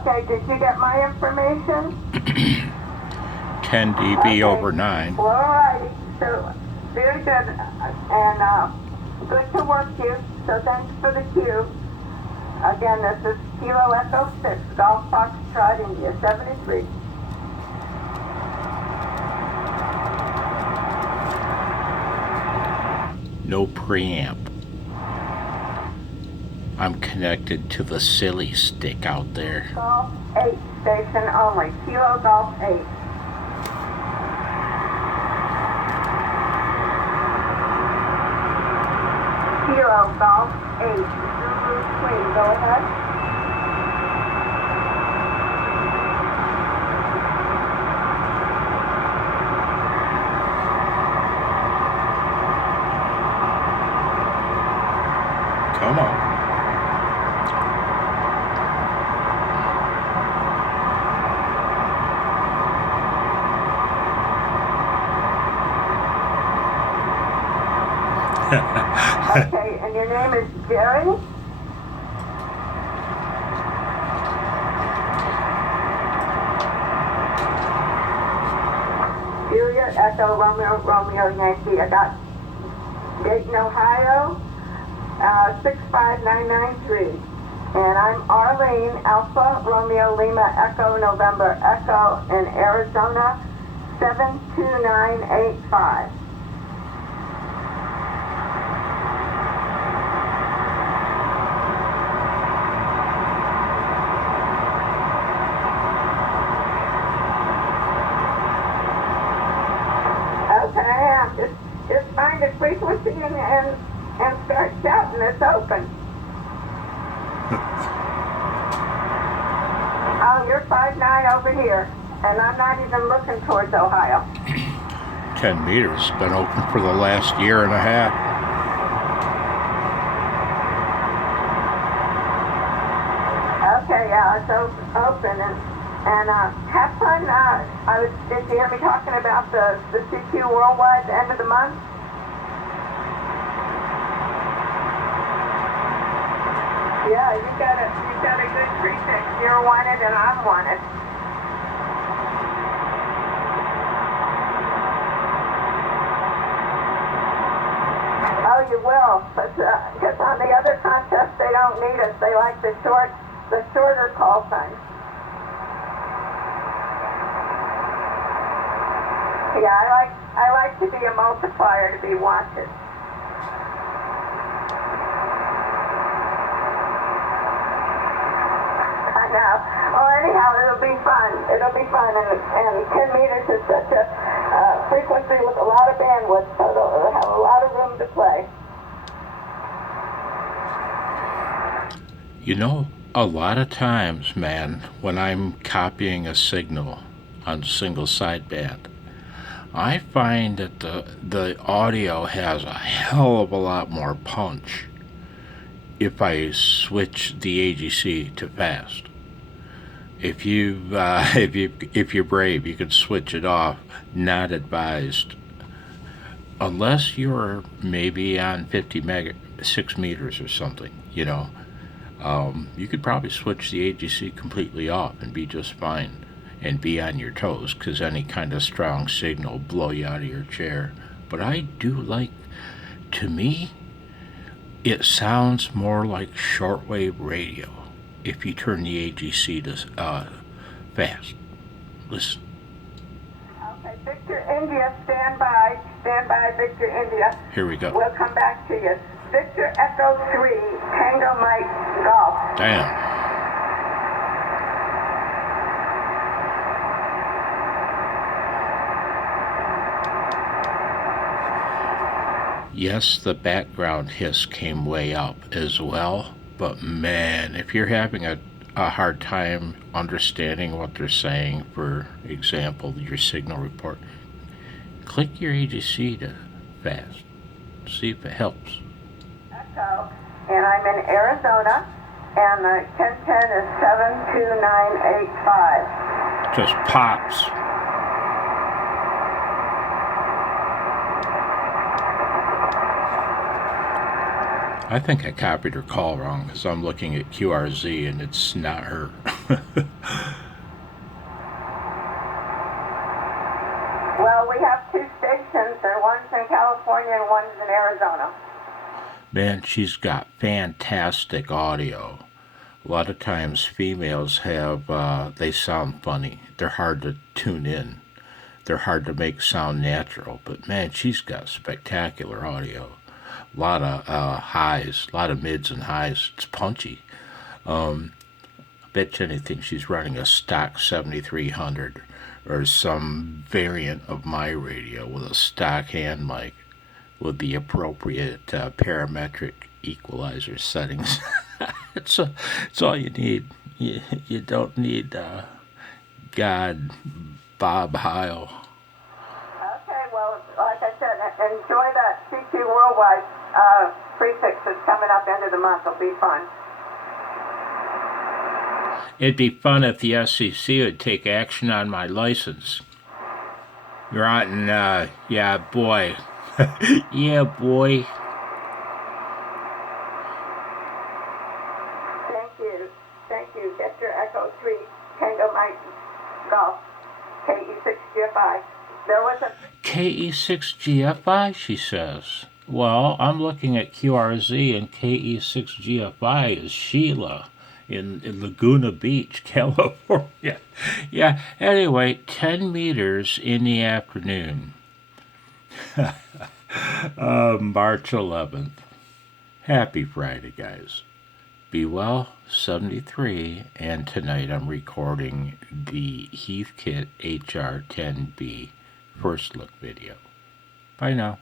Okay, did you get my information? 10 dB over 9. Well, all righty. So, very good. And good to work you. So thanks for the cue. Again, this is Kilo Echo 6, Golf Foxtrot, India 73. No preamp. I'm connected to the silly stick out there. Golf 8 station only. Kilo Golf 8. Kilo Golf 8. Zulu Queen. Go ahead. Come on. Okay, and your name is Jerry? Juliet Echo Romeo Yankee. I got Dayton, Ohio, 65993. And I'm Arlene Alpha Romeo Lima Echo November Echo in Arizona, 72985. Just find a frequency and start shouting. It's open. Oh, you're 5'9" over here, and I'm not even looking towards Ohio. 10 meters. Been open for the last year and a half. Okay, yeah, it's open, and have fun. Did you hear me talking about the CQ Worldwide the end of the month? Yeah, you got a good prefix. You're wanted and I'm wanted. Oh, you will, because on the other contest they don't need us. They like the shorter call time. Yeah, I like to be a multiplier, to be wanted. I know. Well, anyhow, it'll be fun. It'll be fun, and 10 meters is such a frequency with a lot of bandwidth, so they'll have a lot of room to play. You know, a lot of times, man, when I'm copying a signal on single sideband, I find that the audio has a hell of a lot more punch if I switch the AGC to fast. If you're brave, you can switch it off. Not advised, unless you're maybe on 6 meters or something. You know, you could probably switch the AGC completely off and be just fine. And be on your toes, because any kind of strong signal will blow you out of your chair. But I do like, to me, it sounds more like shortwave radio if you turn the AGC to fast. Listen. Okay, Victor India, stand by. Stand by, Victor India. Here we go. We'll come back to you. Victor Echo 3, Tango Mike Golf. Damn. Yes, the background hiss came way up as well, but man, if you're having a hard time understanding what they're saying, for example, your signal report, click your AGC to fast. See if it helps. Echo, and I'm in Arizona, and the 1010 is 72985. Just pops. I think I copied her call wrong, because I'm looking at QRZ and it's not her. Well, we have two stations, and one's in California and one's in Arizona. Man, she's got fantastic audio. A lot of times females have, they sound funny. They're hard to tune in. They're hard to make sound natural. But man, she's got spectacular audio. A lot of highs, a lot of mids and highs. It's punchy. Bet you anything she's running a stock 7300 or some variant of my radio with a stock hand mic with the appropriate parametric equalizer settings. It's all you need. You don't need God, Bob Heil. Okay, well, like I said, enjoy that CQ Worldwide prefix that's coming up end of the month. It'll be fun. It'd be fun if the SEC would take action on my license. You're on, yeah, boy. Yeah, boy. Thank you. Get your Echo 3 Tango Mike Golf KE6GFI. There was a KE6GFI, she says. Well, I'm looking at QRZ, and KE6GFI is Sheila in Laguna Beach, California. Yeah, anyway, 10 meters in the afternoon. March 11th. Happy Friday, guys. Be well, 73, and tonight I'm recording the Heathkit HR10B first look video. Bye now.